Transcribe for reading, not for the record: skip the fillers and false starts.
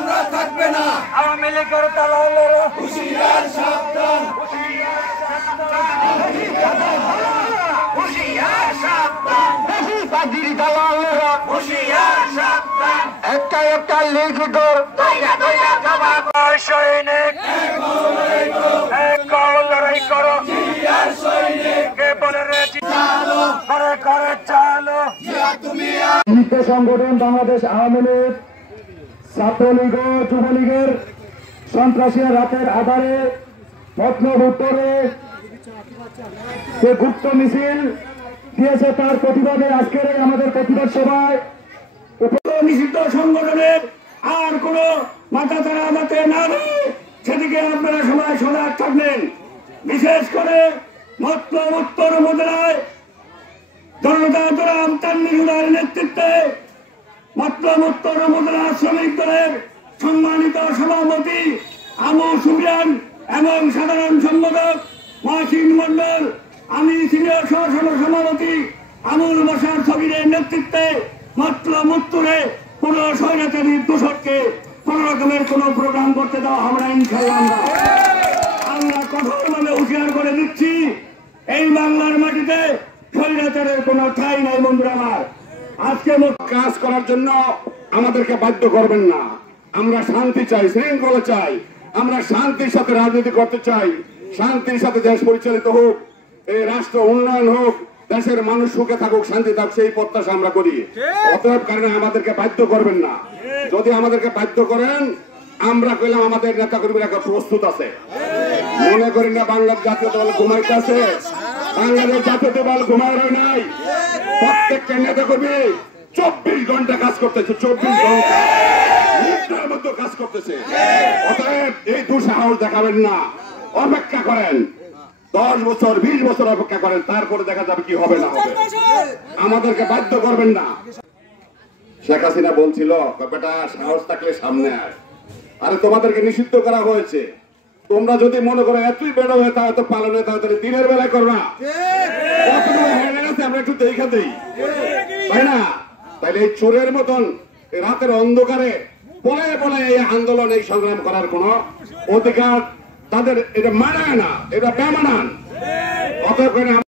আমরা থাকবে না। আওয়ামী লীগের দালালেরা হুঁশিয়ার সাবধান, হুঁশিয়ার সাবধান, ফ্যাসিবাদীর দালালেরা হুঁশিয়ার সাবধান। একটা একটা লিখিতর দইরা দইরা জবাব সৈনিক এক লড়াই করো। হুঁশিয়ার সৈনিক কে বলে রে চালো, করে করে চালো। তুমি মিত্র সংগঠন বাংলাদেশ আওয়ামী লীগ, ছাত্রলীগ ও যুবলীগের সন্ত্রাসীরা রাতের আধারে মতলব উত্তরে যে গুপ্ত মিছিল দিয়েছে তার প্রতিবাদে আজকের এই আমাদের প্রতিবাদ সভায় নিষিদ্ধ সংগঠনের আর কোন মাথা তারা যাতে না দেয় সেদিকে আপনারা সবাই সজাগ থাকবেন। বিশেষ করে মতলব উত্তর উপজেলায় জনতা দলাম তান্নির নেতৃত্বে মতলব উত্তর উপজেলা শ্রমিক দলের সম্মানিত সভাপতি আমু সুবিয়ান এবং সাধারণ সম্পাদক মহসিন মন্ডল, আমি সিনিয়র সহ সভাপতি আমুল বসার ছবিরের নেতৃত্বে মতলব উত্তরে কোন স্বৈরাচারী দূষণকে কোন রকমের কোন প্রোগ্রাম করতে দেওয়া হবে না ইনশাআল্লাহ। আমরা কঠোরভাবে হুঁশিয়ার করে দিচ্ছি, এই বাংলার মাটিতে স্বৈরাচারের কোন ঠাঁই নাই। বন্ধুরা আমার, আজকে কাজ করার জন্য আমাদেরকে বাধ্য করবেন না। আমরা শান্তি চাই, শৃঙ্খলা চাই, আমরা শান্তির সাথে রাজনীতি করতে চাই, শান্তির সাথে দেশ পরিচালিত হোক, এই রাষ্ট্র উন্নয়ন হোক, দেশের মানুষ সুখে থাকুক, শান্তি থাকুক, সেই প্রত্যাশা আমরা করি। অতএব কারণে আমাদেরকে বাধ্য করবেন না। যদি আমাদেরকে বাধ্য করেন, আমরা কইলাম আমাদের নেতা কর্মীরা প্রস্তুত আছে। মনে করি না বাংলার জাতীয় দল ঘুমাইতে আছে, বাংলাদেশ জাতীয় দল ঘুমায় নাই। প্রত্যেকটা নেতা কর্মী 24 ঘন্টা কাজ করতেছে, 24 ঘন্টা নিদ্রার মধ্যে কাজ করতেছে। অতএব এই দুঃসাহস দেখাবেন না, অপেক্ষা করেন 10 বছর 20 বছর অপেক্ষা করেন, তারপরে দেখা যাবে কি হবে না হবে। আমাদেরকে বাধ্য করবেন না। শেখ হাসিনা বলছিল, বেটা সাহস থাকলে সামনে আয়। আরে তোমাদেরকে নিষিদ্ধ করা হয়েছে, তোমরা যদি মনে করো এতই বেড়ো হয়ে তাহলে তো পালন হয়ে তাহলে দিনের বেলায় করবা। আমরা একটু দেখা দেই, তাই না? তাইলে এই চোরের মতন রাতের অন্ধকারে পলে পলে এই আন্দোলন, এই সংগ্রাম করার কোন অধিকার তাদের এটা মানায় না, এটা বেমানান। অতএব